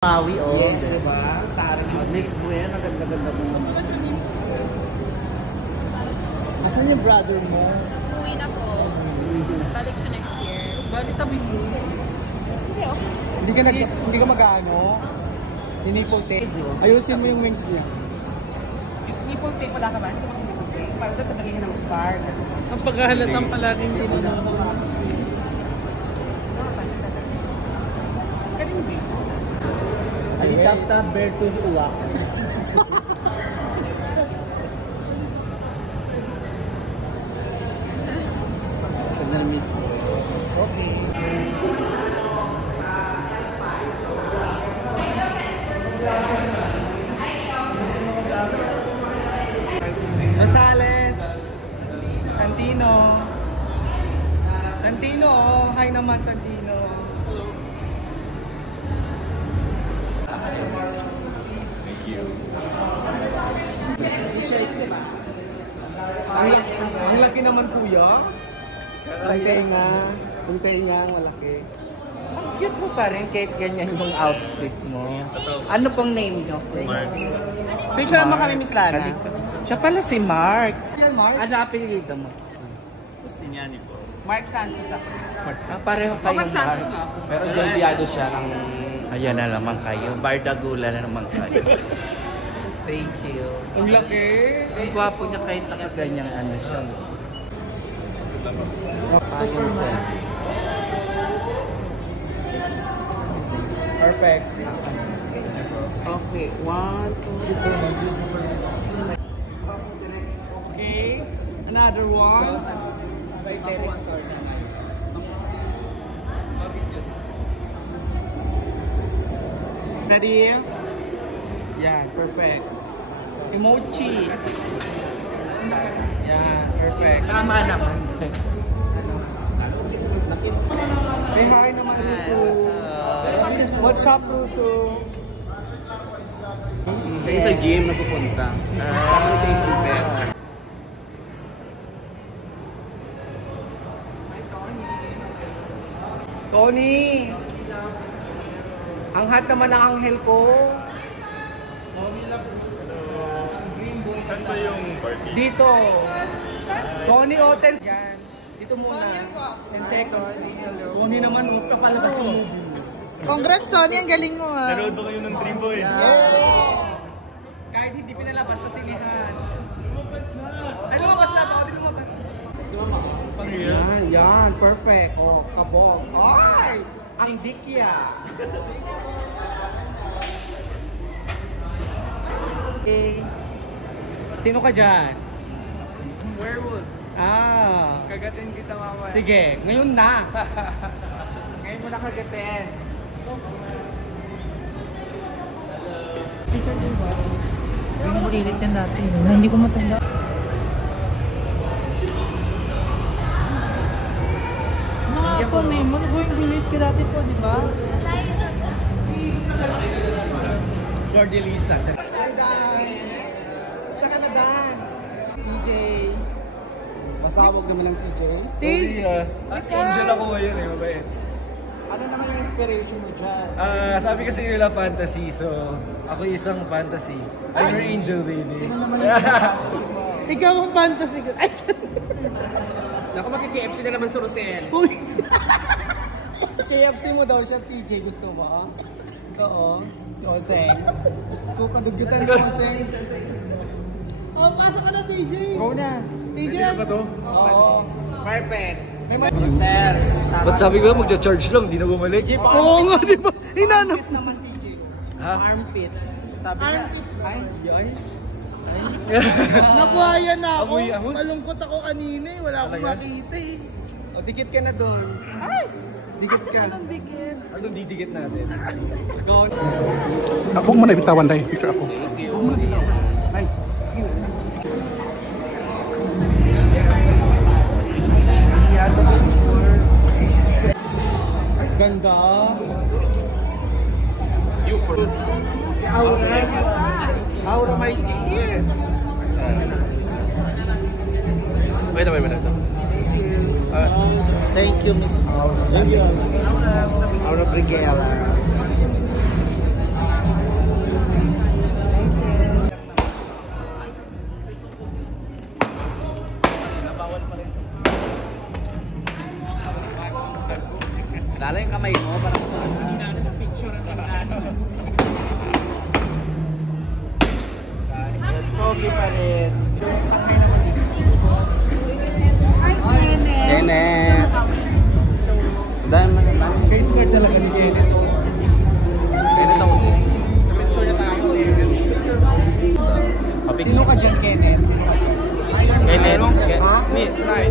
Maui, oh. Yes, diba? Miss Gwen, ang ganda-ganda mo naman. Asan yung brother mo? Uwi na po. Balik siya next year. Bali tabi mo. Hindi, okay. Hindi ka mag-ano? Nipple tape? Ayusin mo yung wings niya. Nipple tape wala ka ba? Hindi ka mag-nipple tape. Parang dapat naging ng scar. Ang paghahalatang palagi hindi mo na. Alitap-tap versus uwak. Na-miss mo. Okay. Rosales. Santino. Santino, hi naman Santino. Ang laki naman kuya. Ang tenga, malaki. Ang cute mo pa rin kahit ganyan yung outfit mo. Ano pong name nyo? Mark. Picture mo kami, Miss Lana. Siya pala si Mark. Mark? Ano apelido mo? Gustinyani po. Mark Santos ako. Pareho kayong Mark. Pero galbiado siya ng... Ayan na naman kayo. Bardagula na naman kayo. Thank you. Ang laki. Ang gwapo niya kahit nakaganyang ano siya. Superman. Perfect. Okay, 1, 2, 3. Okay. Another one. Ready? Yan, perfect. Emoji. Yan, perfect. Tama naman. Say hi naman, Russo. What's up, Russo? Sa gym na pupunta. Application fair. Tony! Ang hot naman ang anghel ko. Saan ba yung party? Dito. Tony Hotel. Yan. Dito muna. 10 seconds. Tony naman, papalabas yung movie. Congrats, Sonny. Ang galing mo, ha? Nanood ba kayo ng Dream Boy? Kahit hindi pinalabas sa silihan. Lumabas na. Ay, lumabas na. Ako din lumabas. Yan, yan. Perfect. Oh, kabog. Ay! Ang dikya. Okay. Sino ka dyan? Werewolf. Ah. Kagatin kita mamaya. Sige, ngayon na. Ngayon mo nakagatin. Hindi mo ulit yan dati. Hindi ko matanda. Nakapon eh. Manugawing delete ka dati po, di ba? Lord Elisa. Dan! Basta ka na, Dan! TJ. Masawag naman ng TJ. TJ! Angel ako ngayon eh, mabait. Ano naman yung inspiration mo dyan? Sabi kasi nila fantasy, so ako isang fantasy. I'm your angel, baby. Ikaw ang fantasy ko. Ay! Naku, magki-KFC na naman si Rosel. Uy! KFC mo daw siya, TJ. Gusto mo, ah? Oo. Si Oseng. Gusto ko kadugutan ni Oseng. Oh, pasok ka na, TJ. Go na. TJ. Pwede na ba to? Oo. Perfect. May mga... Rosel. Ba't sabi ko magcha-charge lang, di na bumalik? Oo nga, di ba? Hinanap. Armpit naman, TJ. Ha? Armpit. Sabi niya. Armpit. Ay, yun. Nabuhaya na ako. Amoy, amoy. Malungkot ako kanina eh. Wala akong makita eh. O, dikit ka na doon. Ay! Dikit ka. Anong dikit? Anong didikit natin? Go. Ako muna bitawan dahil picture ako. Ay, sige na. Ganda. You for... Aura. Aura, my dear. Wait a minute. Thank you, Miss Aura. Thank you. Aura Briguela. Pogi pa rin. Sakay naman dito. Kenneth. Dahil mo naman. Kay score talaga ni Kenneth. Kenneth ako. Picture na tayo. Sino ka dyan, Kenneth? Kenneth? Ha? Me. Right.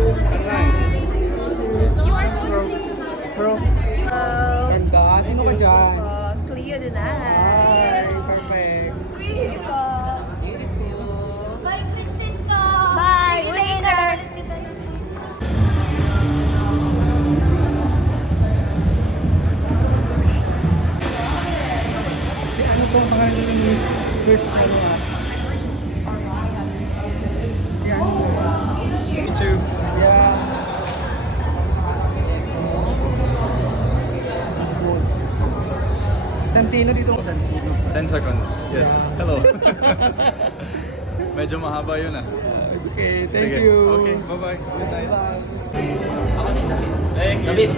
You are going to Pro. Ganda. Sino ka dyan? Cleo Dunay. Ay, perfect. Bye! Later! Ano pong pangalan ni Miss Chris? Ano ah? Si ano? YouTube. Yeah. Santino dito. Santino. 10 seconds. Yes. Hello. Medyo mahaba yun ah. Okay, thank Sige. you. Okay, bye-bye. Good night. David.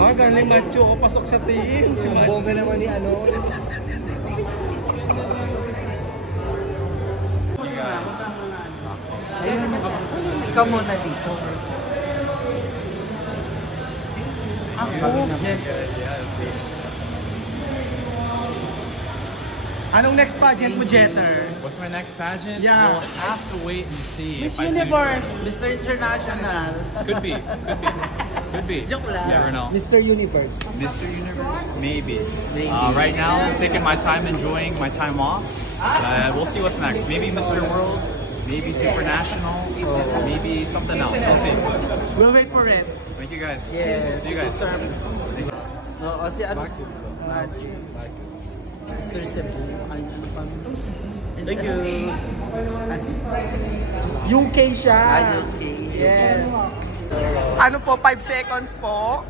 Ah, galing macho. Pasok sa team. Si Macho. Bongga naman ni ano. Ayun, ikaw muna dito. Anong next pageant mo, Jeter? What's my next pageant? Yeah. We'll have to wait and see. Miss if I do Universe, Mr. International. good. Could be. Could be. Could be. Joke lang. Never know. Mr. Universe. Mr. Universe? Maybe. Right now, I'm taking my time enjoying my time off. We'll see what's next. Maybe Mr. World. Maybe Supernational. Maybe something else. We'll see. We'll wait for it. Thank you guys. Yes. See you guys. No, si ano? Matthew. Mr. Cebu. Ay, ano pa? Thank you. UK siya. UK. Yes. Ano po, 5 seconds po.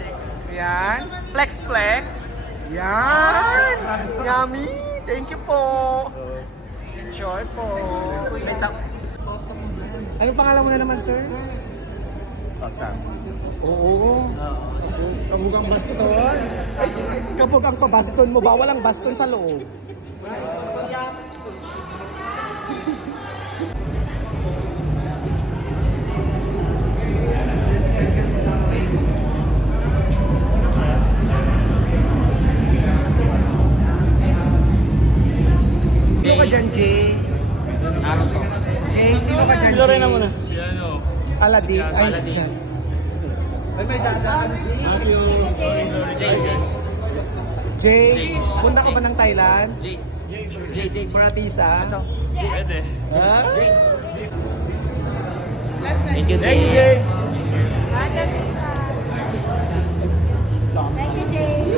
Yan. Flex, flex. Yan. Yummy. Thank you po. Enjoy po. Anong pangalan mo na naman, sir? Sam. Oo. Kabog ang baston. Ay, kabog ang pabaston mo ba? Walang baston sa loob. Sino ka dyan, Jay? Jay, sino ka dyan, Jay? Si ano? Aladdin. Ay, Aladdin. dyan. May dadaan. Jay, punta ka ba ng Thailand? J. Paratisa? Pwede. Ha? Thank you, Thank you, Jay. Thank you, Jay.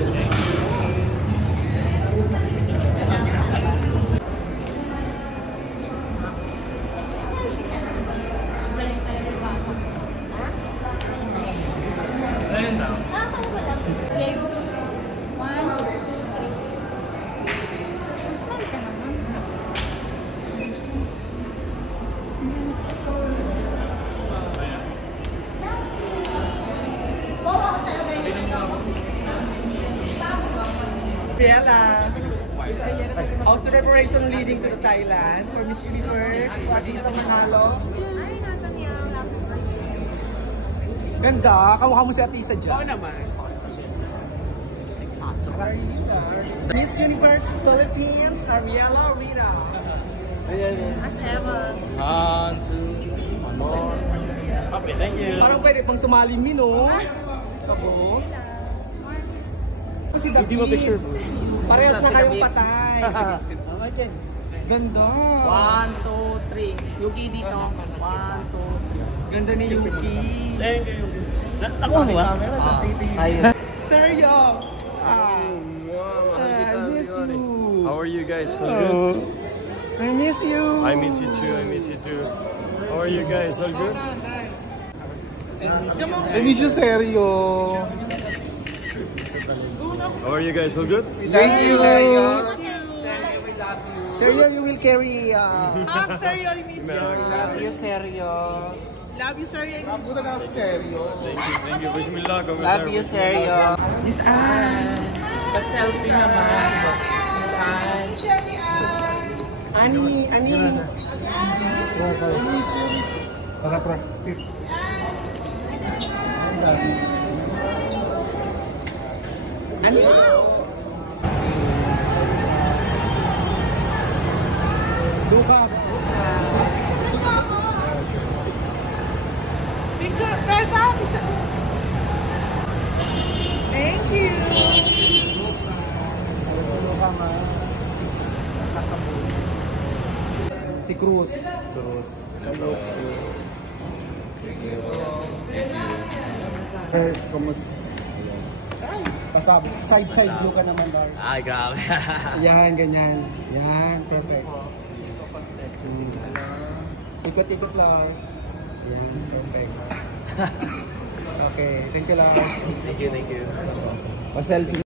Ayun na. Jay, 1, 2, 3. Smile ka naman. Bella, how's the preparation leading to the Thailand for Miss Universe? Paratisa Manalo? Ay, Nathaniel, happy birthday. Ganda, kamukha mo si Atisa dyan. Oo naman. Miss Universe Philippines, Ariela Rina. As ever. Okay, thank you. Parang pwede pang sumali Mino. Kabo. Si David. Parehas na kayong patay. Ganda. 1, 2, 3. Yuki dito. 1, 2, Ganda ni Yuki. Thank you. Ako ba? Ayun. Seryo. I miss you. How are you guys? All good? I miss you. I miss you too. I miss you too. How are you guys? All good? I miss you, Seryo. How are you guys? All good? Thank you. Seryo, you will carry... Seryo, I miss you. Love you, Seryo. Love you, sir. Kabuta na ako seryo. Thank you. Wish me luck over Love you, Seryo. Miss Anne. Pa-selfie naman. Miss Anne. Ani. Para pra. Ani. Duka. Picture. Picture. Thank you. Si Cruz. Lars, kumusta? Pasab, side view ka naman, Lars. Ay, grabe. Yan, ganyan. Yan, perfect. Ikot-ikot, Lars. Yan, perfect. Okay, thank you, Lars. Thank you. Pa-selfie.